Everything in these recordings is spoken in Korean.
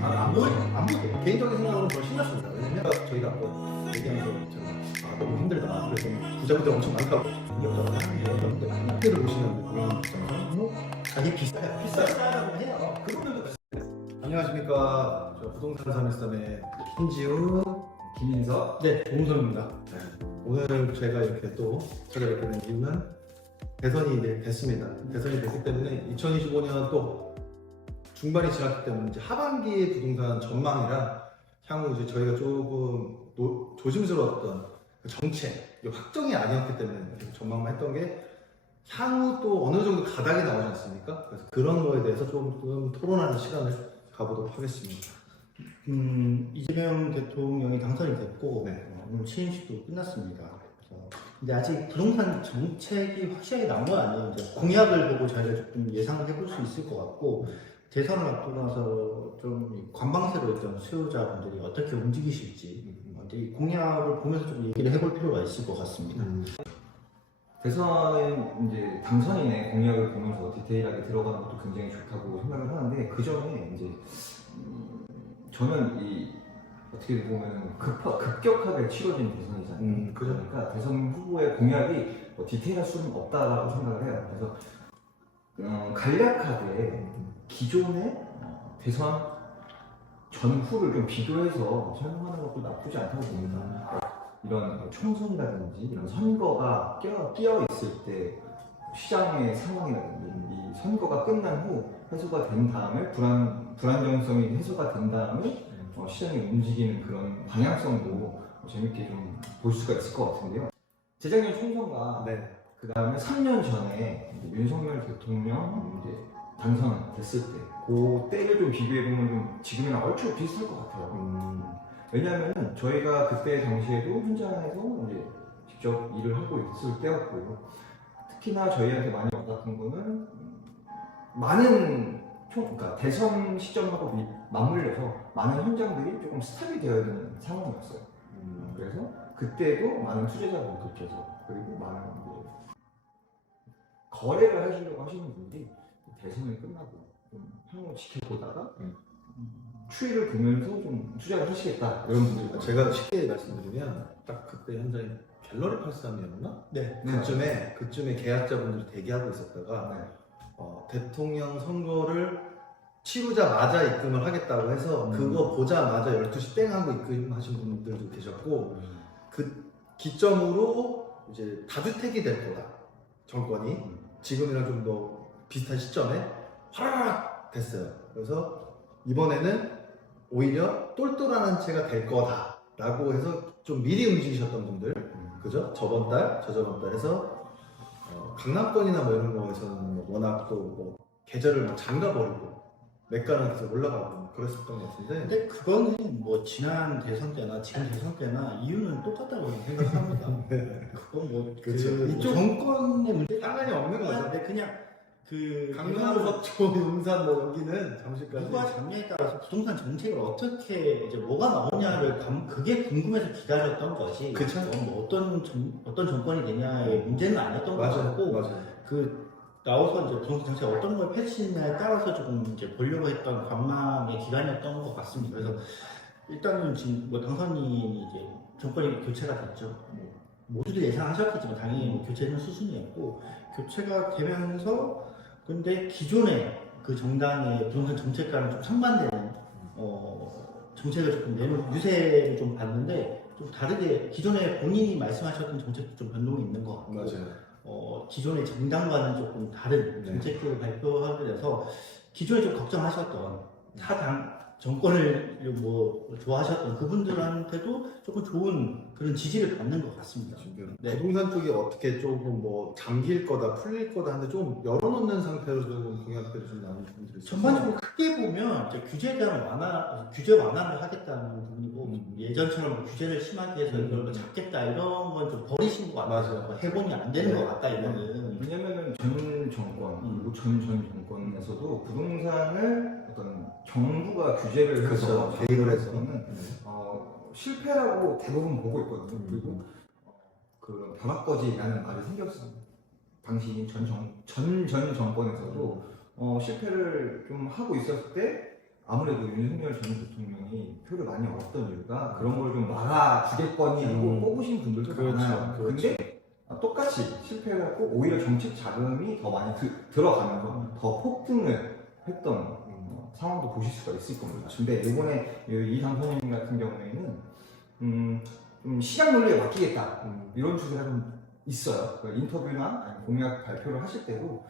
안 보세요. 개인적인 생각으로는 더 신났습니다. 왜냐면 저희가 아까 얘기하면서 너무 힘들다. 그래서 부자분들 엄청 많다고 이것저것 이런 분들 많이 학교를 보시는 그런 입장에서 뭐 자기 비싸다고 해요. 그분들도 비싸요. 안녕하십니까. 저 부동산 313의 김지우, 김인석, 네, 봉선입니다. 네. 오늘 제가 이렇게 또 찾아뵙게 된 이유는 대선이 이제 됐습니다. 대선이 됐기 때문에 2025년 또 중반이 지났기 때문에 이제 하반기의 부동산 전망이랑 향후 이제 저희가 조금 조심스러웠던 그 정책, 확정이 아니었기 때문에 계속 전망만 했던 게 향후 또 어느 정도 가닥이 나오지 않습니까? 그래서 그런 거에 대해서 조금 토론하는 시간을 가보도록 하겠습니다. 이재명 대통령이 당선이 됐고 네. 오늘 취임식도 끝났습니다. 그래서 근데 아직 부동산 정책이 확실하게 나온 건 아니에요. 이제 공약을 보고 저희가 조금 예상을 해볼 수 있을 것 같고 대선을 앞두고 나서 좀 관망세로 있던 수요자분들이 어떻게 움직이실지 이 공약을 보면서 좀 얘기를 해볼 필요가 있을 것 같습니다. 대선은 이제 당선인의 공약을 보면서 디테일하게 들어가는 것도 굉장히 좋다고 생각을 하는데 그 전에 이제 저는 이 어떻게 보면 급격하게 치러진 대선이잖아요. 그러니까 대선 후보의 공약이 뭐 디테일할 수는 없다라고 생각을 해요. 그래서 간략하게 기존의 대선 전후를 좀 비교해서 설명하는 것도 나쁘지 않다고 봅니다. 이런 총선이라든지 이런 선거가 끼어 있을 때 시장의 상황이라든지 이 선거가 끝난 후 해소가 된 다음에 불안정성이 해소가 된 다음에 시장이 움직이는 그런 방향성도 재밌게 좀 볼 수가 있을 것 같은데요. 재작년 총선과 네. 그 다음에 3년 전에 윤석열 대통령 이제 당선됐을 때, 그 때를 좀 비교해보면 좀 지금이랑 얼추 비슷할 것 같아요. 왜냐하면 저희가 그때 당시에도 현장에서 이제 직접 일을 하고 있을 때였고요. 특히나 저희한테 많이 와닿던 거는 그러니까 대선 시점하고 맞물려서 많은 현장들이 조금 스탑이 되어야 되는 상황이었어요. 그래서 그때도 많은 투자자분들께서 그리고 많은 이제 거래를 하시려고 하시는 분들이 대선이 끝나고 좀 향후 지켜보다가 추이를 보면서 좀 투자를 하시겠다 이런 분들. 제가 쉽게 말씀드리면 딱 그때 현장에 갤러리 83이었나? 네. 그쯤에 계약자분들이 대기하고 있었다가 대통령 선거를 치르자마자 입금을 하겠다고 해서 그거 보자마자 12시 땡 하고 입금하신 분들도 계셨고 그 기점으로 이제 다주택이 될 거다 정권이 지금이랑 좀 더 비슷한 시점에 화라락 됐어요. 그래서 이번에는 오히려 똘똘한 한 채가 될 거다 라고 해서 좀 미리 움직이셨던 분들, 그죠? 저번 달, 저저번 달 해서 강남권이나 뭐 이런 거에서는 뭐 워낙 또 뭐 계절을 막 잠가버리고 매가는 계속 올라가고 그랬었던 것 같은데. 근데 그거는 뭐 지난 대선 때나 지금 대선 때나 이유는 똑같다고 생각합니다. 그건 뭐 그쵸. 이쪽 정권의 문제 상관이 없는 거죠. 근데 그냥 강남, 석초, 용산 뭐 여기는 잠실까지 누가 잡냐에 따라서 부동산 정책을 어떻게 이제 뭐가 나오냐를 그게 궁금해서 기다렸던 거지. 그쵸. 뭐 어떤 정권이 되냐의 문제는 아니었던 것 같고 맞아요. 나와서 이제 부동산 정책 어떤 걸 펼치냐에 따라서 조금 이제 보려고 했던 관망의 기간이었던 것 같습니다. 그래서 일단은 지금 뭐 당선인이 이제 정권이 교체가 됐죠. 뭐 모두들 예상하셨겠지만 당연히 뭐 교체는 수순이었고 교체가 되면서 근데 기존의 그 정당의 부동산 정책과는 좀 상반되는 정책을 조금 내놓은 유세를 좀 봤는데 좀 다르게 기존에 본인이 말씀하셨던 정책도 좀 변동이 있는 것 같고 맞아요. 기존의 정당과는 조금 다른 정책들을 발표하게 돼서 기존에 좀 걱정하셨던 타당 정권을 뭐 좋아하셨던 그분들한테도 조금 좋은 그런 지지를 받는 것 같습니다. 네. 부동산 쪽이 어떻게 조금 뭐 잠길 거다, 풀릴 거다 하는데 좀 열어놓는 상태로 좀 공약들이 좀 나오는 분들이 있어요. 전반적으로 크게 보면 이제 규제에 대한 규제 완화를 하겠다는 부분이고 예전처럼 뭐 규제를 심하게 해서 이걸 뭐 잡겠다 이런 건 좀 버리신 것 같아요. 맞아요. 해본이 안 되는 것 같다 이거는. 왜냐면은 전 정권 그리고 전 정권에서도 부동산을 어떤 정부가 규제를 해서 개입을 해서 실패라고 대부분 보고 있거든요. 그리고 그런 벼락거지라는 말이 생겼어요. 당시 전 정권에서도 실패를 좀 하고 있었을 때 아무래도 윤석열 전 대통령이 표를 많이 얻었던 이유가 그런 걸 좀 막아주겠거니 하고 뽑으신 분들도 그렇죠, 많아요. 그렇죠. 근데 똑같이 실패해갖고 오히려 정책 자금이 더 많이 들어가면서 더 폭등을 했던 상황도 보실 수가 있을 겁니다. 근데 이번에 이 당선인 같은 경우에는 좀 시장 논리에 맡기겠다 이런 추세가 좀 있어요. 그러니까 인터뷰나 공약 발표를 하실 때도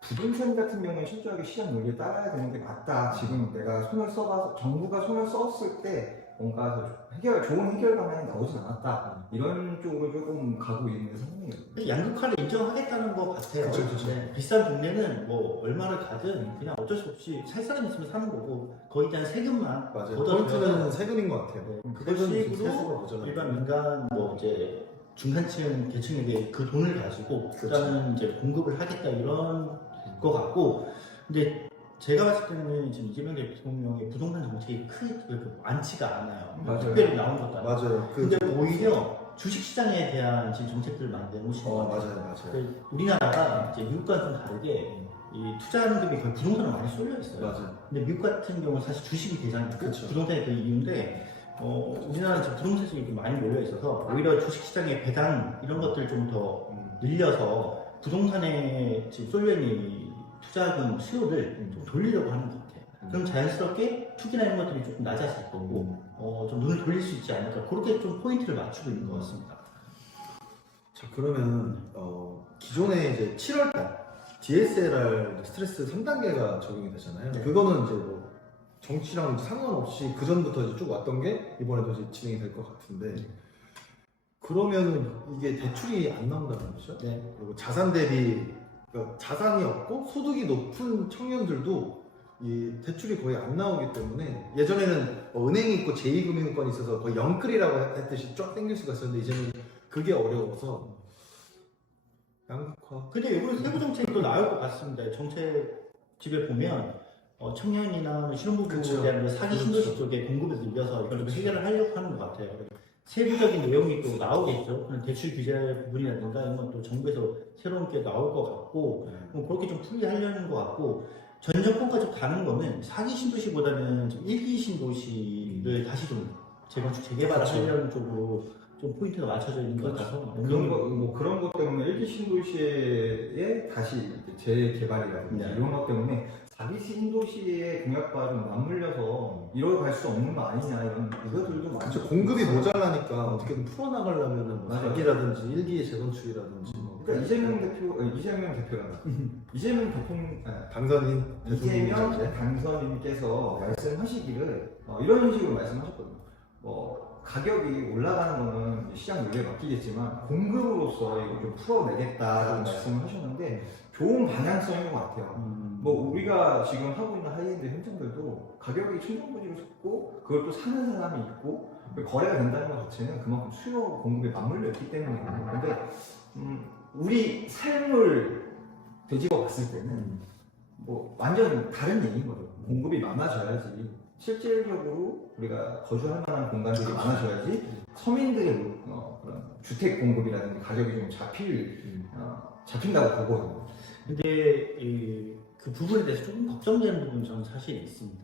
부동산 같은 경우는 철저하게 시장 논리에 따라야 되는 게 맞다. 지금 내가 손을 써봐서 정부가 손을 썼을 때 뭔가 더 좋은 해결 방안이 나오진 않았다. 이런 쪽으로 조금 가고 있는 상황이에요. 양극화를 인정하겠다는 것 같아요. 그쵸, 그쵸. 네, 비싼 동네는 뭐 얼마를 가든 그냥 어쩔 수 없이 살 사람 있으면 사는 거고 거기에 대한 세금만 맞아요. 걷어들여서 포인트는 세금인 것 같아요. 그런 세금이 식으로 세수가 모자라요. 일반 민간 뭐 이제 중산층 계층에게 그 돈을 가지고 일단은 이제 공급을 하겠다 이런 것 같고, 근데 제가 봤을 때는 지금 이재명 대통령의 부동산 정책이 크게 많지가 않아요. 맞아요. 특별히 나온 것도 아니고. 맞아요. 근데 오히려 주식시장에 대한 지금 정책들을 많이 내놓으신 것 같아요. 맞아요. 그 우리나라가 이제 미국과는 좀 다르게 이 투자자금이 거의 부동산에 많이 쏠려 있어요. 맞아요. 근데 미국 같은 경우는 사실 주식이 대장이고 그쵸. 부동산이 그 이유인데 우리나라는 지금 부동산 시장이 좀 많이 몰려 있어서 오히려 주식시장의 배당 이런 것들 좀 더 늘려서 부동산에 지금 쏠려 있는 이 투자금 수요를 좀 돌리려고 하는 것 같아요. 그럼 자연스럽게 투기나 이런 것들이 조금 낮아질 거고 좀 눈을 돌릴 수 있지 않을까, 그렇게 좀 포인트를 맞추고 있는 것 같습니다. 자, 그러면 기존에 이제 7월달 DSLR 스트레스 3단계가 적용이 되잖아요. 네. 그거는 이제 뭐 정치랑 상관없이 그 전부터 이제 쭉 왔던 게 이번에도 이제 진행이 될 것 같은데, 그러면 이게 대출이 안 나온다는 거죠? 네. 그리고 자산 대비, 그러니까 자산이 없고 소득이 높은 청년들도 이 대출이 거의 안 나오기 때문에, 예전에는 은행이 있고 제2금융권이 있어서 거의 영끌이라고 했듯이 쫙 당길 수가 있었는데 이제는 그게 어려워서 양극화. 근데 이번에 세부 정책이 또 나올 것 같습니다. 정책 집에 보면 청년이나 신혼부부에 그쵸. 대한 그 사기 그렇죠. 신도시 쪽에 공급을 늘려서 이걸 좀 해결을 하려고 하는 것 같아요. 세부적인 내용이 또 나오겠죠. 그런 대출 규제 부분이라든가 이런 건 또 정부에서 새로운 게 나올 것 같고, 뭐 그렇게 좀 풀이하려는 것 같고, 전 정권까지 가는 거는 사기 신도시보다는 좀 일기 신도시를 다시 좀 재건축 재개발을 그렇죠. 하려는 쪽으로 좀 포인트가 맞춰져 있는 것 같아서 그런 것 때문에 일기 신도시에 다시 재개발이라든지 네. 이런 것 때문에 자기 신도시의 공약과 좀 맞물려서 이뤄갈 수 없는 거 아니냐 이런 우려들도 많죠. 공급이 모자라니까 어떻게든 풀어나가려면 뭐 맞아요. 사기라든지 일기의 재건축이라든지 뭐 그러니까 이재명 대표가 이재명 대통령 당선인 이재명 대통령이죠. 당선인께서 말씀하시기를 이런 식으로 말씀하셨거든요. 가격이 올라가는 거는 시장 논리에 맡기겠지만 공급으로서 이거 좀 풀어내겠다라는 그렇죠. 말씀을 하셨는데 좋은 방향성인 것 같아요. 뭐 우리가 지금 하고 있는 하이엔드 현장들도 가격이 천정부지로 섰고 그걸 또 사는 사람이 있고 거래가 된다는 것 자체는 그만큼 수요 공급에 맞물려 있기 때문이거든요. 근데 우리 삶을 되짚어 봤을 때는 뭐 완전 다른 얘기인 거죠. 공급이 많아져야지 실질적으로 우리가 거주할 만한 공간들이 많아져야지 서민들의 그런 주택 공급이라든지 가격이 좀 잡힌다고 보거든요. 근데 그 부분에 대해서 조금 걱정되는 부분은 저는 사실 있습니다.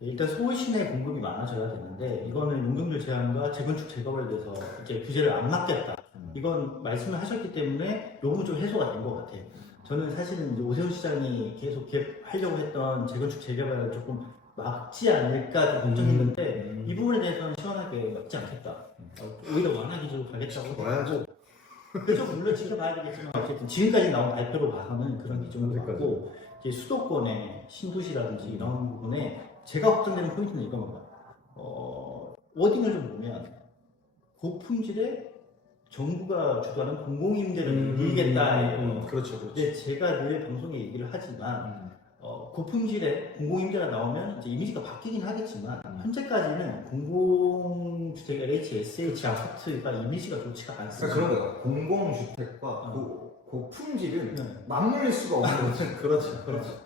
일단 서울 시내 공급이 많아져야 되는데 이거는 용적률 제한과 재건축 재개발에 대해서 이제 규제를 안 막겠다. 이건 말씀을 하셨기 때문에 요금은 좀 해소가 된 것 같아요. 저는 사실은 이제 오세훈 시장이 계속 하려고 했던 재건축 재개발을 조금 막지 않을까 좀 걱정했는데 이 부분에 대해서는 시원하게 막지 않겠다. 오히려 완화 기조로 가겠다고. 와야죠. 그죠, 물론 지켜봐야 되겠지만 어쨌든 지금까지 나온 발표로 봐서는 그런 기준인 것 같고, 이제 수도권의 신도시라든지 이런 부분에 제가 걱정되는 포인트는 이겁니다. 워딩을 좀 보면 고품질의 정부가 주도하는 공공임대를 늘리겠다. 그렇죠. 근데 제가 늘 방송에 얘기를 하지만 고품질의 공공임대가 나오면 이제 이미지가 바뀌긴 하겠지만 현재까지는 공공주택 LHSH 아파트가 이미지가 좋지가 않습니다. 그러니까 그런 거예요. 공공주택과 고품질을 네. 맞물릴 수가 없는 거죠. 그렇죠.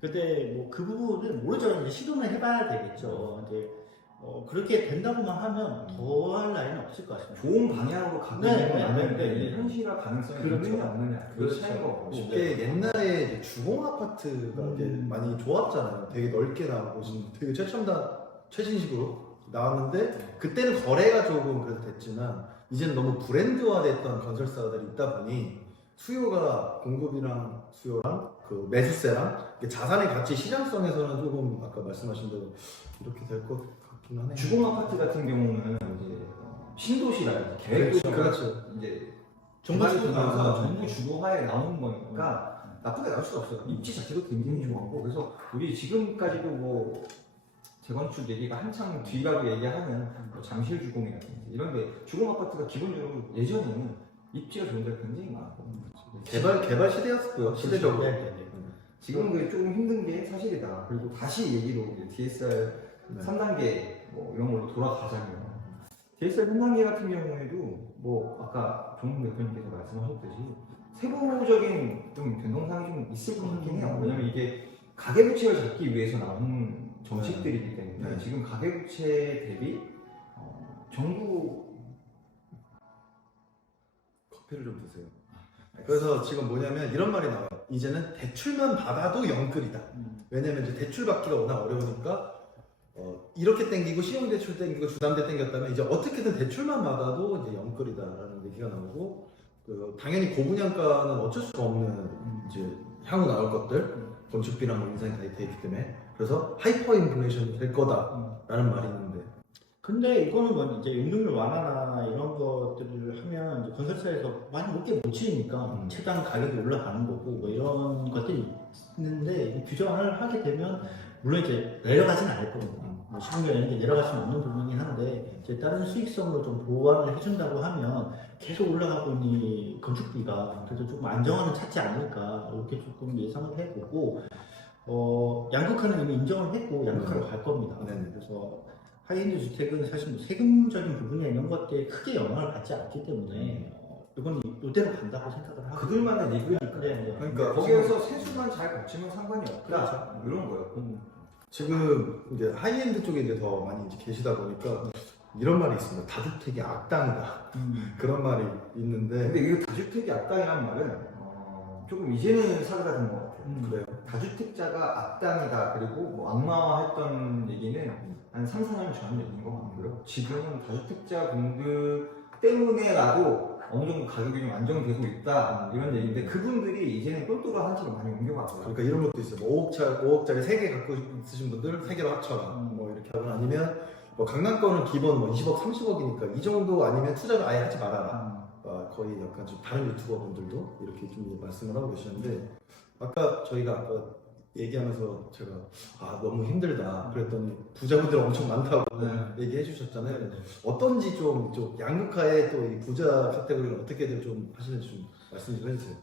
근데 뭐 그 부분은 모르죠. 이제 시도는 해봐야 되겠죠. 이제 그렇게 된다고만 하면 더 할 나위는 없을 것 같습니다. 좋은 방향으로 가고 네, 있는 건 네, 맞는데 네, 네. 이게 현실화 가능성이 그렇죠. 있느냐 없느냐 그 그렇죠. 차이가 없고 쉽게 옛날에 이제 주공 아파트가 이제 많이 좋았잖아요. 되게 넓게 나오고 되게 최신식으로 나왔는데 그때는 거래가 조금 그래도 됐지만 이제는 너무 브랜드화됐던 건설사들이 있다 보니 수요가 공급이랑 수요랑 그 매수세랑 이게 자산의 가치 시장성에서는 조금 아까 말씀하신 대로 이렇게 될 것 같긴 하네요. 주공 아파트 같은 경우는 이제 신도시라든지 계획도시가 그렇죠. 이제 정부 정부 주도하에 주도하에서 정부 주도하에 나오는 거니까 나쁘게 나올 수가 없어요. 입지 자체도 굉장히 좋았고 그래서 우리 지금까지도 뭐 재건축 얘기가 한창 뒤라고 얘기하는 뭐 잠실 주공이라든지 이런데 주공 아파트가 기본적으로 예전에는 입지가 좋은 데가 굉장히 많았고 개발 시대였고요. 시대적으로. 네, 네, 네. 지금은 그게 조금 힘든 게 사실이다. 그리고 다시 얘기로 DSR 네. 3단계 뭐 이런 걸로 돌아가자면 DSR 3단계 같은 경우에도 뭐 아까 정문 대표님께서 말씀하셨듯이 세부적인 좀 변동사항이 좀 있을 것 같긴 해요. 왜냐면 이게 가계부채를 잡기 위해서 나온 정책들이기 때문에 네. 지금 가계부채 대비 정부 커피를 좀 드세요. 그래서 지금 뭐냐면 이런 말이 나와요. 이제는 대출만 받아도 영끌이다. 왜냐면 이제 대출 받기가 워낙 어려우니까 이렇게 땡기고 신용대출 땡기고 주담대 땡겼다면 이제 어떻게든 대출만 받아도 이제 영끌이다라는 얘기가 나오고 당연히 고분양가는 어쩔 수가 없는 이제 향후 나올 것들 건축비랑 뭐 인상이 다 돼 있기 때문에 그래서 하이퍼 인플레이션이 될 거다라는 말이 있는데 근데 이거는 뭐 이제 용적률 완화나 이런 것들을 하면 이제 건설사에서 많이 높게 못 치니까 최단 가격이 올라가는 거고 뭐 이런 것들이 있는데 규정을 하게 되면 물론 이제 내려가지는 않을 겁니다. 뭐 시공연은 이제 내려갈 수는 없는 부분이긴 한데 이제 다른 수익성으로 좀 보완을 해준다고 하면 계속 올라가고 있는 건축비가 그래도 조금 안정화는 찾지 않을까 이렇게 조금 예상을 해보고 양극화는 이미 인정을 했고 양극화로 갈 겁니다. 네네. 그래서 하이엔드 주택은 사실 뭐 세금적인 부분이나 이런 것들에 크게 영향을 받지 않기 때문에 이건 이대로 간다고 생각을 하고 그들만의 리그니까 네. 그러니까 거기에서 세수만 잘 거치면 상관이 없다 그렇죠. 이런 거예요. 지금 이제 하이엔드 쪽에 이제 더 많이 이제 계시다 보니까 이런 말이 있습니다. 다주택이 악당이다. 그런 말이 있는데 근데 이거 다주택이 악당이란 말은 조금 이제는 사례가 된 것 같아요. 그래요. 다주택자가 악당이다 그리고 뭐 악마화했던 얘기는 한 3, 4년 전 얘기인 것 같고요. 지금은 다주택자 분들 때문에라도 어느 정도 가격이 좀 안정되고 있다 이런 얘기인데 그분들이 이제는 똘똘한 한치로 많이 옮겨가고요. 그러니까 이런 것도 있어요. 뭐 5억짜리 3개 갖고 있으신 분들 3개로 합쳐라. 뭐 이렇게 하거나 아니면 뭐 강남권은 기본 뭐 20억, 30억이니까 이 정도 아니면 투자를 아예 하지 말아라. 거의 약간 좀 다른 유튜버 분들도 이렇게 좀 이제 말씀을 하고 계시는데 아까 저희가 아까 얘기하면서 제가 너무 힘들다 그랬더니 부자분들 엄청 많다고 얘기해 주셨잖아요. 어떤지 좀 이쪽 양극화의 또 이 부자 카테고리를 어떻게들 좀 하시는지 좀 말씀 좀 해주세요.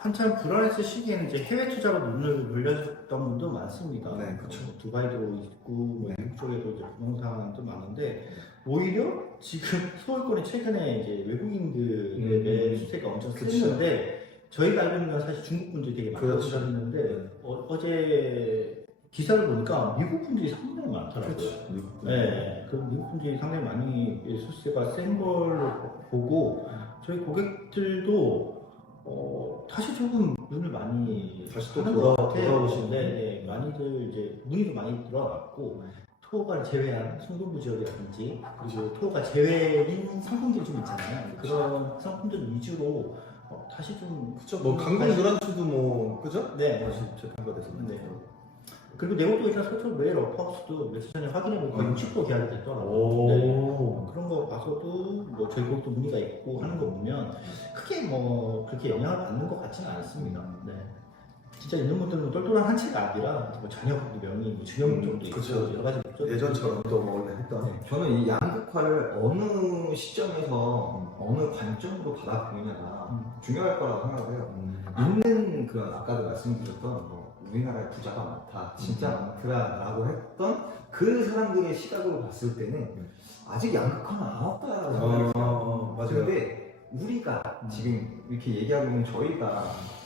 한참 불안했을 시기에는 이제 해외 투자로 눈을 돌렸던 분도 많습니다. 네, 그렇죠. 두바이도 있고 뭐 미국 쪽에도 이제 부동산도 많은데 오히려 지금 서울권이 최근에 이제 외국인들의 매수세가 엄청 그쵸. 셌는데 저희가 알고 있는 건 사실 중국 분들이 되게 많다고 그렇죠. 하셨는데 어제 기사를 보니까 미국 분들이 상당히 많더라고요. 미국 네, 그 미국 분들이 상당히 많이 매수세가 센 걸 보고 저희 고객들도 다시 조금 눈을 많이 다시 또 하는 것 같아요. 돌아오시는데 네, 많이들 이제 문의도 많이 들어왔고 토호가 제외한 송도부 지역이라든지 그리고 토호가 제외인 상품들이 좀 있잖아요. 그런 상품들 위주로 다시 좀 그쵸. 뭐 강동 누란추도 뭐 그죠? 네, 다시 재판가 됐었는데. 네. 그리고 내곡동이나 서초 외 러프하우스도 며칠 전에 확인해보니까 60% 계약이 됐더라고요. 네. 그런 거 봐서도 뭐 저희 곳도 문의가 있고 하는 거 보면 크게 뭐 그렇게 영향을 받는 것 같지는 않습니다. 네. 진짜 있는 분들은 똘똘한 한치가 아니라 뭐 자녀 명의, 뭐 증여물정도 있고 그쵸. 여러 가지 있죠. 예전처럼 또 뭐 원래 했던 네, 저는 이 양극화를 어느 시점에서 어느 관점으로 바라보느냐가 중요할 거라고 생각을 해요. 있는 그런 아까도 말씀드렸던 뭐 우리나라에 부자가 많다, 진짜 많더라라고 했던 그 사람들의 시각으로 봤을 때는 아직 양극화는 안 왔다라고 생각을 해요. 맞아요. 근데 우리가 지금 이렇게 얘기하고 있는 저희가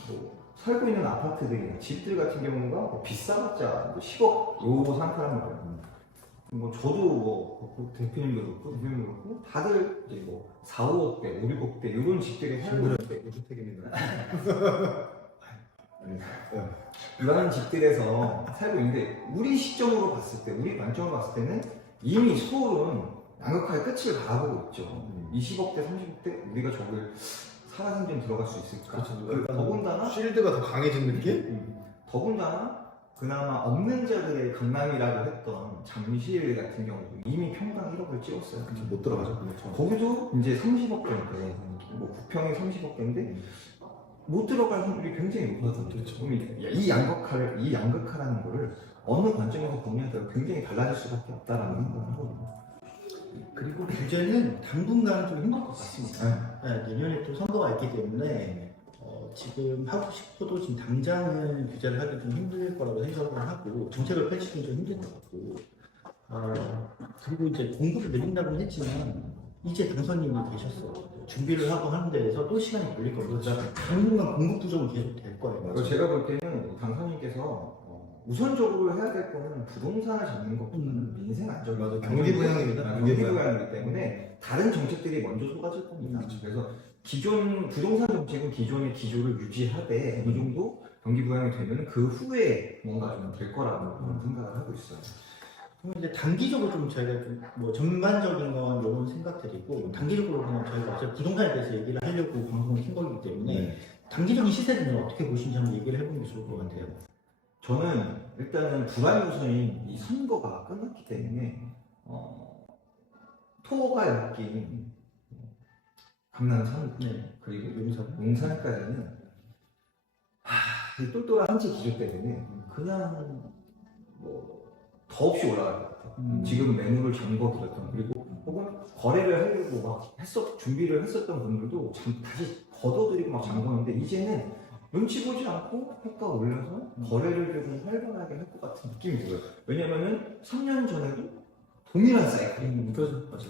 뭐 살고 있는 아파트들이나 집들 같은 경우가 뭐 비싸봤자 뭐 10억 요 상태란 말이에요. 뭐 저도 뭐 대표님도 그렇고 대표님도 그렇고 다들 이제 뭐 4, 5억대, 5, 6억대 이런 집들에 살고 있는데 무주택입니다. 이런 집들에서 살고 있는데 우리 시점으로 봤을 때, 우리 관점으로 봤을 때는 이미 서울은 양극화의 끝을 바라보고 있죠. 20억대, 30억대 우리가 저걸 살아서 좀 들어갈 수 있을까? 그렇죠. 더군다나 쉴드가 더 강해진 느낌? 더군다나 그나마 없는 자들의 강남이라고 했던 잠실 같은 경우도 이미 평당 1억을 찍었어요. 못 들어가죠. 그렇죠. 거기도 이제 30억대인데 뭐 9평이 30억대인데 못 들어갈 확률이 굉장히 높아서 그렇죠. 이 양극화라는 거를 어느 관점에서 보냐에 따라 굉장히 달라질 수밖에 없다라는 생각을 하거든요. 그리고 규제는 당분간은 좀 힘들 것 같습니다. 네, 내년에 또 선거가 있기 때문에 지금 하고 싶어도 지금 당장은 규제를 하기 좀 힘들 거라고 생각을 하고 정책을 펼치기는 좀 힘들 것 같고 그리고 이제 공급을 늘린다고는 했지만 이제 당선인이 계셨어. 준비를 하고 하는 데에서 또 시간이 걸릴 거고 당분간 공급 부족은 계속 될 거예요. 그리고 제가 볼 때는 당선인께서 우선적으로 해야 될 거는 부동산을 잡는 것보다는 민생 안정, 맞아. 경기 부양입니다. 경기 부양이기 때문에 다른 정책들이 먼저 쏟아질 겁니다. 그래서 기존 부동산 정책은 기존의 기조를 유지하되 어느 정도 경기 부양이 되면 그 후에 뭔가 좀 될 거라고 생각을 하고 있어요. 그럼 이제 단기적으로 좀 저희가 좀 뭐 전반적인 건 이런 생각들이고 단기적으로 그냥 저희가 어차피 부동산에 대해서 얘기를 하려고 방송을 킨 거기 때문에 단기적인 시세는 어떻게 보시는지 한번 얘기를 해보는 게 좋을 것 같아요. 저는 일단은 불안 요소인 이 선거가 끝났기 때문에 토가 엮인 강남 3구 그리고 용산까지는 이 똘똘한 한치 기조 때문에 그냥 뭐 더없이 올라갈 것 같아요. 지금 매물을 잠궈들었던 그리고 혹은 거래를 하려고 막 준비를 했었던 분들도 다시 걷어들이고 막 잠그는데 이제는 눈치 보지 않고 호가 올려서 거래를 좀 활발하게 할 것 같은 느낌이 들어요. 왜냐면은 3년 전에도 동일한 사이클. 그렇죠. 맞아.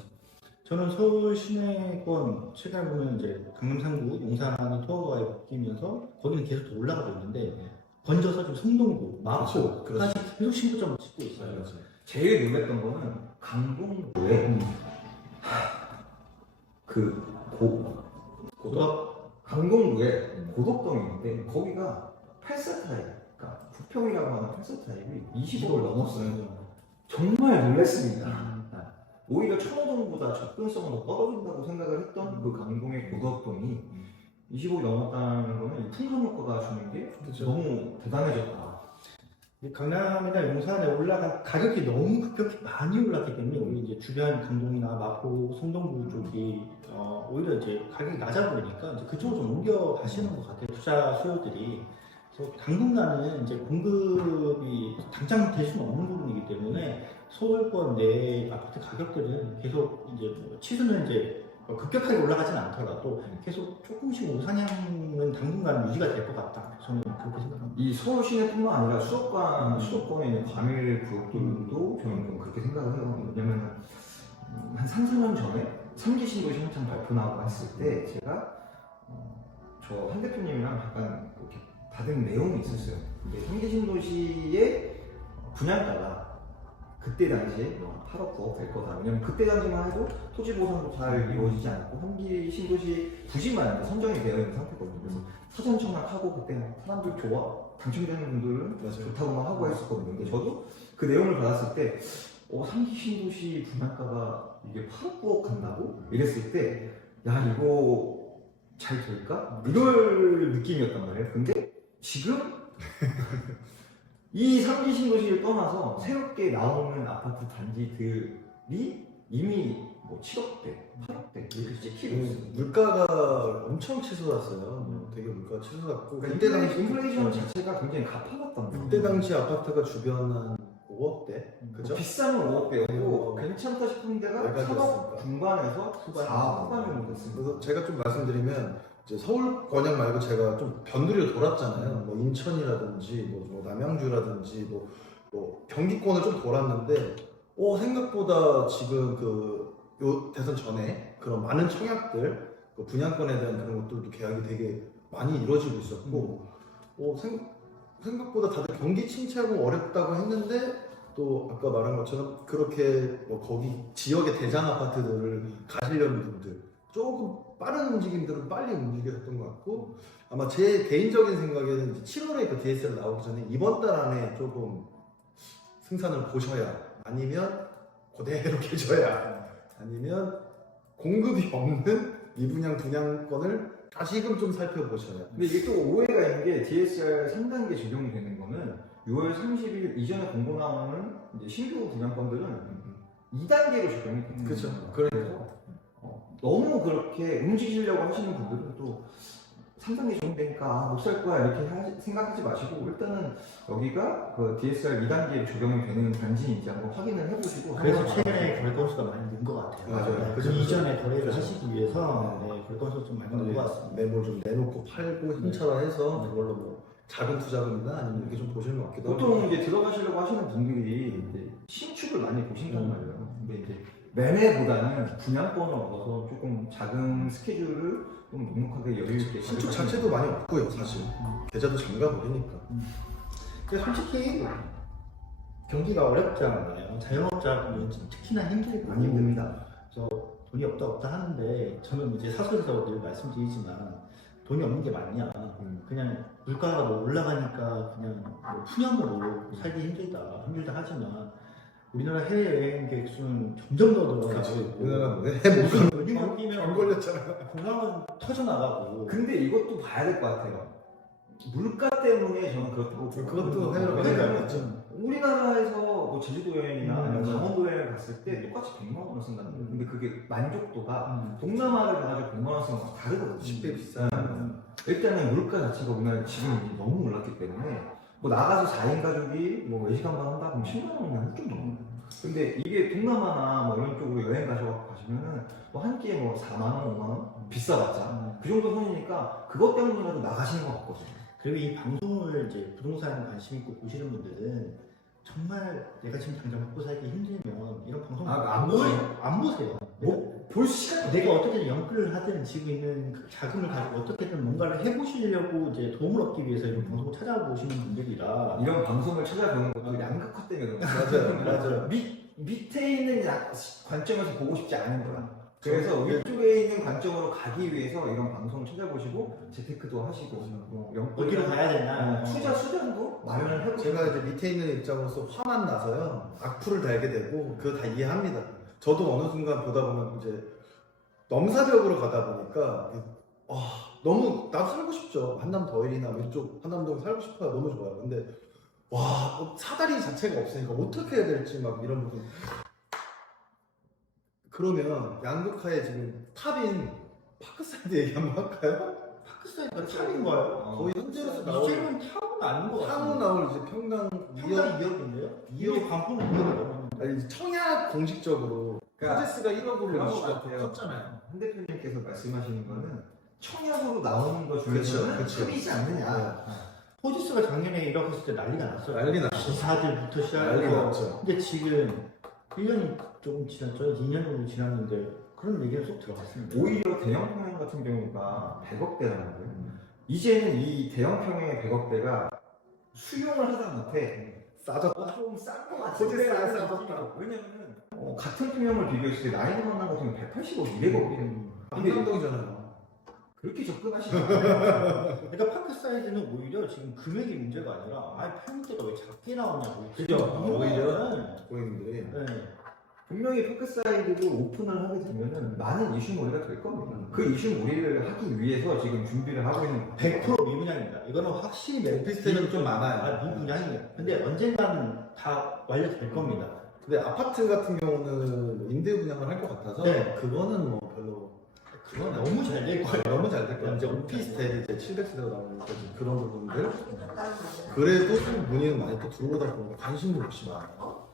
저는 서울 시내권 최근에 보면 이제 강남 3구 용산이 토어가 바뀌면서 거기는 계속 더 올라가고 있는데 번져서 좀 성동구, 마포까지 계속 신고점을 찍고 있어요. 제일 놀랐던 거는 강동구에 강동구에 고덕동이 있는데 거기가 8세 타입, 그러니까 9평이라고 하는 8세 타입이 20억을 넘었어요. 정말 놀랐습니다. 오히려 천호동보다 접근성은 더 떨어진다고 생각을 했던 그 강동의 고덕동이 20억이 넘었다는 거는 풍선 효과가 주는 게 너무 대단해졌다. 강남이나 용산에 올라간 가격이 너무 급격히 많이 올랐기 때문에 우리 이제 주변 강동이나 마포, 성동구 쪽이 오히려 이제 가격이 낮아 보이니까 이제 그쪽으로 좀 옮겨 가시는 것 같아요. 투자 수요들이. 그래서 당분간은 이제 공급이 당장 될 수는 없는 부분이기 때문에 서울권 내 아파트 가격들은 계속 이제 뭐 치수는 이제 급격하게 올라가진 않더라도 계속 조금씩 우상향은 당분간 유지가 될 것 같다. 저는 그렇게 생각합니다. 이 서울 시내뿐만 아니라 수도권에 있는 과밀 구역들도 저는 좀 그렇게 생각을 해요. 왜냐면은 한 3, 4년 전에 3기 신도시 한창 발표 나오고 했을 때 제가 저 한 대표님이랑 약간 이렇게 받은 내용이 있었어요. 근데 3기 신도시의 분양가가 그때 당시에 8억, 9억 될 거다. 왜냐면 그때 당시만 해도 토지 보상도 잘 이루어지지 않고 3기 신도시 부지만 선정이 되어 있는 상태거든요. 그래서 사전 청약하고 그때 사람들 당첨되는 분들은 좋다고 막 하고 했었거든요. 근데 저도 그 내용을 받았을 때 3기 신도시 분양가가 이게 8억, 9억 한다고? 이랬을 때 야 이거 잘 될까? 이럴 느낌이었단 말이에요. 근데 지금 이 3기 신도시를 떠나서 새롭게 나오는 아파트 단지들이 이미 뭐 7억대, 8억대 이렇게 찍히고 있어요. 물가가 엄청 치솟았어요. 되게 물가가 치솟았고 그때 당시 인플레이션 자체가 굉장히 가파랐단 말이에요. 그때 당시 아파트가 주변 한 5억대, 그죠? 비싸면 5억대였고 괜찮다 싶은 데가 내가 3억 중반에서 4억 후반 정도 됐습니다. 그래서 제가 좀 말씀드리면 이제 서울 권역 말고 제가 좀 변두리를 돌았잖아요. 뭐 인천이라든지 뭐 남양주라든지 뭐 경기권을 좀 돌았는데 생각보다 지금 요 대선 전에 그런 많은 청약들 그 분양권에 대한 그런 것들도 계약이 되게 많이 이루어지고 있었고 생각보다 다들 경기 침체하고 어렵다고 했는데 또 아까 말한 것처럼 그렇게 뭐 거기 지역의 대장 아파트들을 가시려는 분들 조금 빠른 움직임들은 빨리 움직였던 것 같고 아마 제 개인적인 생각에는 7월에 그 DSL 나오기 전에 이번 달 안에 조금 승산을 보셔야 아니면 그대로 계셔야 아니면 공급이 없는 미분양 분양권을 다시금 좀 살펴보셔야. 근데 이게 또 오해가 있는 게 DSR 3단계 적용되는 거는 6월 30일 이전에 공고 나오는 이제 신규 분양권들은 2단계로 적용이 되는 그렇죠. 거예요. 그래서 너무 그렇게 움직이려고 하시는 분들은 또 3단계 적용되니까 못 살 거야 이렇게 생각하지 마시고 일단은 여기가 그 DSR 2단계에 적용이 되는 단지인지 한번 확인을 해보시고 그래서 최근에 거래 건수가 많이 는 것 같아요. 맞아요. 네, 그죠, 그 그죠. 이전에 거래를 그죠. 하시기 위해서 네, 거래 건수가 좀 많이 는 것 같습니다. 매물 좀 내놓고 팔고 힘차라해서 그걸로 뭐 작은 투자금이나 아니면 이렇게 좀 보시는 것 같기도 하고. 보통 이제 들어가시려고 하시는 분들이 이제 신축을 많이 보신단 말이에요. 근데 이제 매매보다는 분양권을 얻어서 조금 작은 스케줄을 좀 넉넉하게 여유 있게 신축 가져가시는 자체도 많이 없고요, 사실. 계좌도 잠가 버리니까. 근데 솔직히 경기가 어렵잖아요. 자영업자분은 특히나 힘들고 많이 힘듭니다. 그래서 돈이 없다 하는데 저는 이제 사설에서 늘 말씀드리지만 돈이 없는 게 맞냐. 그냥 물가가 뭐 올라가니까 그냥 뭐 푸념으로 살기 힘들다 하지만 우리나라 해외여행 계획 수는 점점 더 늘어나고 그렇지. 있고 우리나라 무슨 돈이 병 바뀌면 걸렸잖아요. 공항은 터져나가고 근데 이것도 봐야 될 것 같아요. 물가 때문에 저는 그렇다고 그것도 해외로 그러니까요. 가니까 우리나라에서 뭐 제주도 여행이나 아니면 맞아. 강원도 여행을 갔을 때 똑같이 100만 원을 쓴다는 거예요. 근데 그게 만족도가 동남아를 가가지고 100만 원 쓰는 거랑 다르거든요. 10배 비싼. 일단은 물가 자체가 우리나라 지금 이제 너무 올랐기 때문에 뭐 나가서 4인 가족이 뭐 외식 한번 한다 그러면 10만 원이나 훌쩍 넘어요. 근데 이게 동남아나 뭐 이런 쪽으로 여행 가시면은 뭐 한 끼에 뭐 4만 원, 5만 원 비싸봤자 그 정도 선이니까 그것 때문이라도 나가시는 것 같거든요. 그리고 이 방송을 이제 부동산 관심 있고 보시는 분들은 정말 내가 지금 당장 먹고 살기 힘들면 이런 방송 안 보세요? 안 보세요. 뭐 볼 시간이 내가 어떻게든 연끌을 하든 지금 있는 그 자금을 가지고 어떻게든 뭔가를 해보시려고 이제 도움을 얻기 위해서 이런 방송을 찾아보시는 분들이라 이런 방송을 찾아보는 것도 양극화 때문에 그런 거예요. 맞아요. 밑에 있는 관점에서 보고 싶지 않은 거야. 그래서 위쪽에 있는 관점으로 가기 위해서 이런 방송을 찾아보시고 재테크도 하시고 뭐 어디로 가야 되나 투자 수단도 마련을 해보고 제가 이제 밑에 있는 입장으로서 화만 나서요. 악플을 달게 되고 그거 다 이해합니다. 저도 어느 순간 보다 보면 이제 넘사벽으로 가다 보니까 너무 나도 살고 싶죠. 한남 더일이나 왼쪽 한남동 살고 싶어요. 너무 좋아요. 근데 와 사다리 자체가 없으니까 어떻게 해야 될지 막 이런 부분. 그러면 양극화의 지금 탑인 파크사이드 얘기 한번 할까요? 파크사이드가 탑인 거예요? 거의 현재로서 나올 이제는 탑은 아닌 것 향후 같아요. 나올 이제 평당 2억 2억인데요? 2억 반품은 2억이 넘었는데 아니 청약 공식적으로 그러니까 현재스가 1억으로 그런 것 이슈가 같아요. 컸잖아요. 한 대표님께서 말씀하시는 거는 청약으로 나오는 것 그쵸, 중에서는 그쵸. 탑이지 않느냐. 포지스가 작년에 1억 했을 때 난리가 났어요. 난리 났죠. 기사들부터 난리 시작해서 났죠. 근데 지금 1년이 조금 지났죠. 2년 정도 지났는데 그런 얘기가 쏙 들어갔습니다. 오히려 대형 평형 같은 경우가 100억대라는 거예요. 이제는 이 대형 평형의 100억대가 수용을 하다못해 싸졌다. 좀싼것 호재스 안 같은데 싸졌다. 왜냐면은 같은 평형을 비교했을 때 나이도 만난 것 같으면 180억, 200억이에요. 근데 한남동이잖아요. 그렇게 접근하시면 그러니까 파크 사이즈는 오히려 지금 금액이 문제가 아니라 팔 때가 왜 작게 나오냐고. 그죠. 오히려 네. 고객님들이 네. 분명히 파크사이드도 오픈을 하게 되면은 많은 이슈몰이가 될 겁니다. 그 이슈몰이를 하기 위해서 지금 준비를 하고 있는 100% 미분양입니다. 이거는 확실히 오피스텔은 좀 많아요. 미분양이에요. 근데 언젠가는 다 완료될 겁니다. 근데 아파트 같은 경우는 뭐 임대 분양을 할 것 같아서 네. 그거는 뭐 별로 그건 너무 잘 될 거예요. 너무 잘 될 거예요. 이제 오피스텔이 이제 700세대가 나오니까 지금 그런 부분들 그래도 좀 문의는 많이 또 들어오다 보니까 관심도 역시 많아요.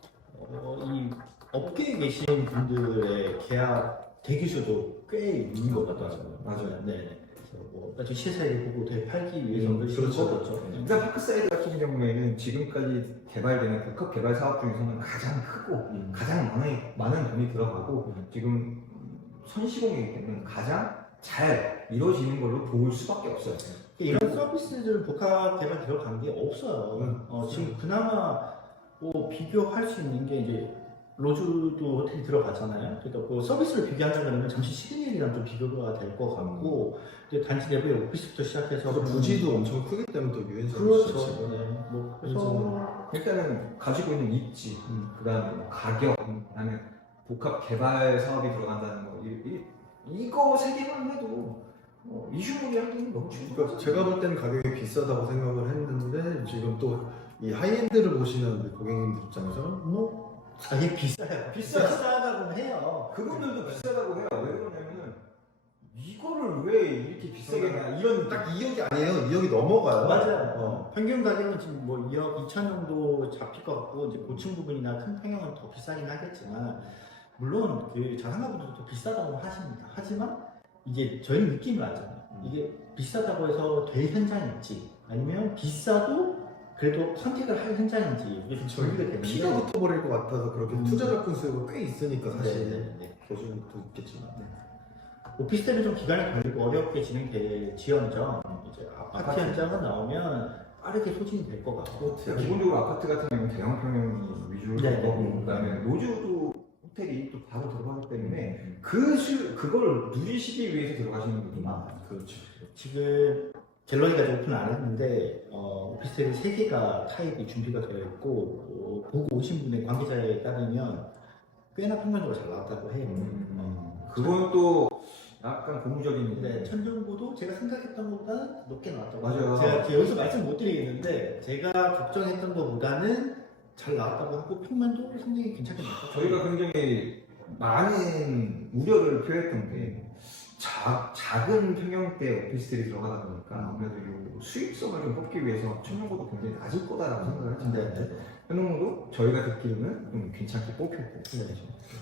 이 업계에 계신 분들의 계약 대기수도 꽤 있는 것 같더라고요. 맞아요. 네. 그래서 뭐 시세를 보고 되팔기 위해서 그렇죠. 그렇죠. 일단 파크사이드 같은 경우에는 지금까지 개발되는 복합 개발 사업 중에서는 가장 크고 가장 많은 돈이 들어가고 지금 선시공이기 때문에 가장 잘 이루어지는 걸로 볼 수밖에 없어요. 이런 서비스들 복합 개발 들어간 게 없어요. 지금 그나마 비교할 수 있는 게 이제 로즈도 호텔이 들어가잖아요. 그러니까 그 서비스를 비교한다 그러면 잠시 시드니랑 좀 비교가 될 것 같고 이제 단지 내부의 오피스부터 시작해서 그래서 부지도 엄청 크기 때문에 또 유엔사 그렇죠. 네. 뭐 그래서 일단은 가지고 있는 입지, 그다음에 뭐 가격, 그다음에 복합 개발 사업이 들어간다는 거, 이거 세 개만 해도 이슈물이랑 너무 그러니까 제가 볼 때는 가격이 비싸다고 생각을 했는데 지금 또 이 하이엔드를 보시는 우리 고객님들 입장에서는 뭐 이게 비싸요. 비싸다고 해요. 그분들도 비싸다고 해요. 왜 그러냐면은 이거를 왜 이렇게 비싸게 냐 이런 딱 2억이 아니에요. 2억이 넘어가요. 맞아요. 평균 가격은 지금 뭐 2억 2천 정도 잡힐 것 같고 이제 고층 부분이나 큰 평형은 더 비싸긴 하겠지만 물론 그 자산가분들도 비싸다고 하십니다. 하지만 이게 저희는 느낌이 왔잖아요. 이게 비싸다고 해서 될 현장인지 아니면 비싸도 그래도 선택을 할 현장인지 이게 좀 정리가 되는데 피가 붙어버릴 것 같아서 그렇게 투자 접근 수요가 꽤 있으니까 사실 네. 교수님도 있겠지만 오피스텔은 좀 기간이 걸리고 어렵게 진행될지언정 이제 아파트 현장은 나오면 빠르게 소진이 될 것 같고 기본적으로 아파트 같은 경우는 대형 평형이 위주로 네. 거고 그다음에 로즈도 호텔이 또 바로 들어가기 때문에 그걸 누리시기 위해서 들어가시는 분이 많아요. 그렇죠. 지금 갤러리가 아직 오픈 안 했는데 오피스텔이 3개가 타입이 준비가 되어 있고 보고 오신 분의 관계자에 따르면 꽤나 평면적으로 잘 나왔다고 해요. 그건 또 약간 고무적인 네, 천정고도 제가 생각했던 것보다 높게 나왔다고 맞아요. 제가 여기서 말씀 못 드리겠는데 제가 걱정했던 것보다는 잘 나왔다고 하고 평면도 상당히 괜찮게 나왔다고 저희가 굉장히 많은 우려를 표했던 게 작은 평형대 오피스텔이 들어가다 보니까 아무래도 이 수익성을 좀 뽑기 위해서 천정고도 굉장히 낮을 거다라고 생각을 했는데 현웅도 저희가 듣기로는 좀 괜찮게 뽑혔고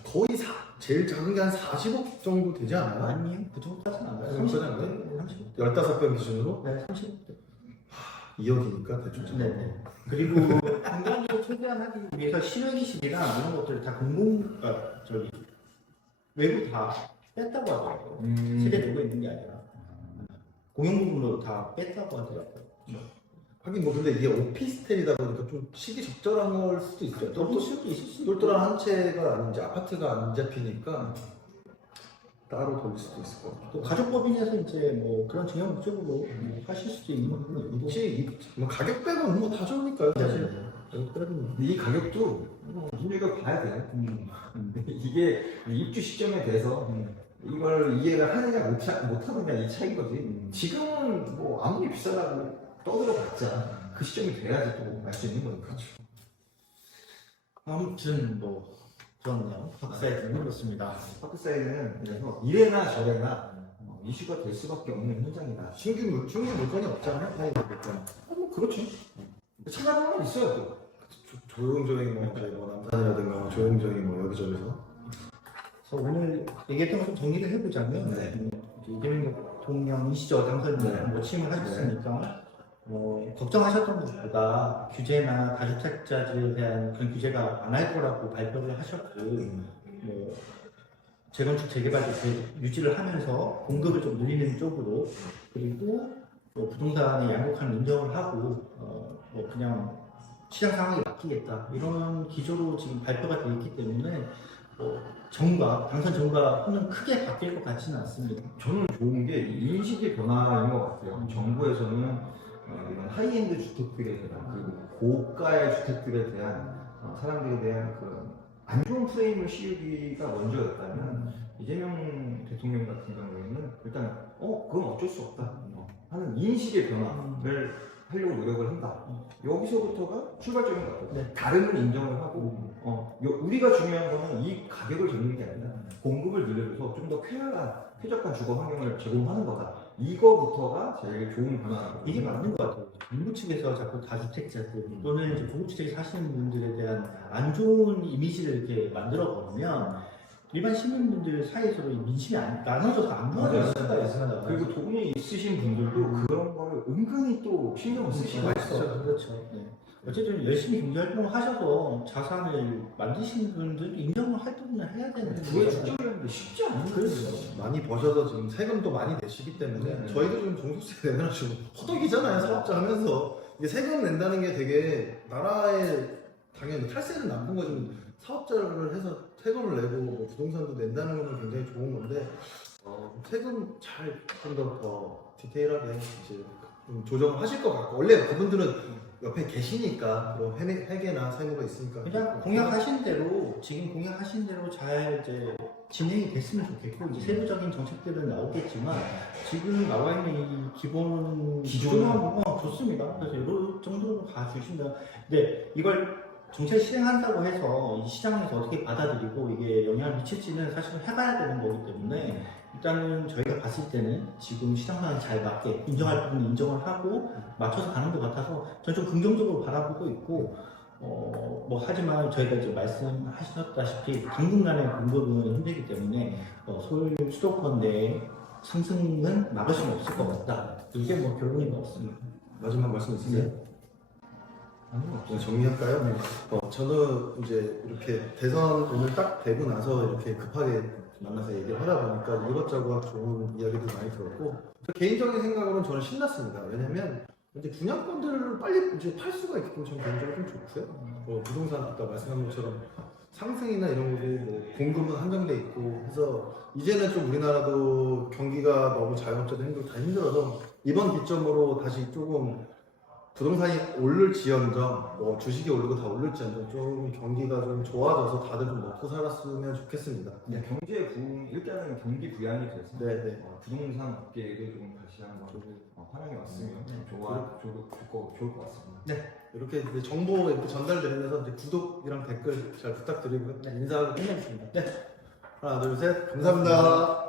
거의 제일 작은 게 한 40억 정도 되지 않아요? 아니요 그 정도까지는 안 가요. 그 정도는 30억 15병 기준으로? 네 30억 2억이니까 대충 네네. 그리고 공간도 최대한 하기 위해서 실외기실이랑 이런 것들 다 외부 다 뺐다고 하더라고요. 세대 내고 있는 게 아니라 공용 부분으로 다 뺐다고 하더라고요. 하긴 뭐 근데 이게 오피스텔이다 보니까 좀 시기적절한 걸 수도 있어요. 또 수도 있을 수 똘똘한 한 채가 아닌 이제 아파트가 안 잡히니까 따로 돌릴 수도 있을 것 같고. 또 가족법인에서 이제 뭐 그런 증여 목적으로 하실 수도 있는 부분은 있고. 혹시 뭐 가격 빼고는 뭐 다 좋으니까요 사실. 가격 빼고는. 근데 이 가격도 우리가 봐야 돼. 이게 입주 시점에 대해서 이걸 이해를 하느냐 못하느냐 이 차이인 거지. 지금은 뭐 아무리 비싸다고 떠들어봤자 그 시점이 돼야지 또 알 수 있는 거니까. 아무튼 뭐 그렇네요. 박사이드는 그렇습니다. 파크 사이드는 그래서 이래나 저래나 이슈가 될 수밖에 없는 현장이다. 신규 물건이 없잖아요. 하이 물건. 뭐 그렇지. 찾아보면 있어요 또. 조용조용히 뭐 남산이라든가 뭐 조용조용히 뭐 여기저기서. 그래서 오늘 얘기했던 걸 좀 정리를 해보자면 이재명 대통령 시절 당선인 뭐 취임을 하셨으니까 걱정하셨던 것보다 규제나 다주택자들에 대한 그런 규제가 안 할 거라고 발표를 하셨고 뭐 재건축 재개발도 유지를 하면서 공급을 좀 늘리는 쪽으로 그리고 뭐 부동산의 양극화를 인정을 하고 뭐 그냥 시장 상황에 맡기겠다 이런 기조로 지금 발표가 되어 있기 때문에 당선 정부가 크게 바뀔 것 같지는 않습니다. 저는 좋은 게 인식의 변화인 것 같아요. 정부에서는 이런 하이엔드 주택들에 대한 그리고 고가의 주택들에 대한 사람들에 대한 그런 안 좋은 프레임을 씌우기가 먼저였다면 이재명 대통령 같은 경우에는 일단 그건 어쩔 수 없다 하는 인식의 변화를 하려고 노력을 한다. 여기서부터가 출발점인 것 같아요. 네. 다름을 인정을 하고 우리가 중요한 거는 이 가격을 잡는 게 아니라 공급을 늘려줘서 좀 더 쾌적한 주거 환경을 제공하는 거다. 이거부터가 제일 좋은 변화라고. 이게 맞는 것 같아요. 정부 측에서 자꾸 다주택자들 또는 이제 고급주택에 사시는 분들에 대한 안 좋은 이미지를 이렇게 만들어 버리면 일반 시민분들 사이에서도 이 민심이 나눠져서 안 좋아질 수가 있어요. 그리고 돈이 있으신 분들도 그런 거를 은근히 또 신경을 쓰시고 있어요. 그렇죠. 네. 어쨌든 열심히 경제활동을 하셔서 자산을 만드시는 분들도 인정을 활동을 해야 되는 그게 축적이라는 게 쉽지 않은 거예요. 많이 버셔서 지금 세금도 많이 내시기 때문에 저희도 지금 종소세 내느라 지금 허덕이잖아요. 사업자 하면서 이게 세금 낸다는 게 되게 나라의 당연히 탈세는 나쁜 거지만 사업자를 해서 세금을 내고 뭐 부동산도 낸다는 건 굉장히 좋은 건데 세금 잘 좀 더 디테일하게 이제 좀 조정을 하실 것 같고 원래 그분들은 옆에 계시니까 그런 회계나 세무가 있으니까 그냥 공약하신 대로 지금 공약하신 대로 잘 이제 진행이 됐으면 좋겠고 이제 세부적인 정책들은 나오겠지만 지금 나와 있는 이 기본 기준은 좋습니다. 그래서 이 정도로 봐주시면 근데 이걸 정책 실행한다고 해서 이 시장에서 어떻게 받아들이고 이게 영향을 미칠지는 사실은 해봐야 되는 거기 때문에 일단은 저희가 봤을 때는 지금 시장 상황에 잘 맞게 인정할 부분은 인정을 하고 맞춰서 가는 것 같아서 저는 좀 긍정적으로 바라보고 있고 뭐 하지만 저희가 이제 말씀하셨다시피 당분간의 공급은 힘들기 때문에 서울 수도권 내 상승은 막을 수는 없을 것 같다. 이게 뭐 결론인 것 같습니다. 마지막 말씀 있으세요? 네, 정리할까요? 저는 이제 이렇게 대선 오늘 딱 되고 나서 이렇게 급하게 만나서 얘기를 하다 보니까 이것저것 좋은 이야기도 많이 들었고 개인적인 생각으로는 저는 신났습니다. 왜냐면 이제 분양권들을 빨리 이제 팔 수가 있기 때문에 저는 개인적으로 좀 좋고요. 부동산 아까 말씀한 것처럼 상승이나 이런 거고 뭐 공급은 한정돼 있고 해서 이제는 좀 우리나라도 경기가 너무 자영업자도 힘들고 다 힘들어서 이번 기점으로 다시 조금 부동산이 오를지언정 뭐 주식이 오르고 다 오를지언정 좀 경기가 좀 좋아져서 다들 좀 먹고 살았으면 좋겠습니다. 네, 경제 부흥 일단은 경기 부양이 돼서 네네. 부동산 업계에도 좀 다시 한번 환영이 왔으면 좋을 것 같습니다. 이렇게 이제 정보 이렇게 전달드리면서 이제 구독이랑 댓글 잘 부탁드리고요. 인사하고 끝내겠습니다. 하나 둘 셋 감사합니다.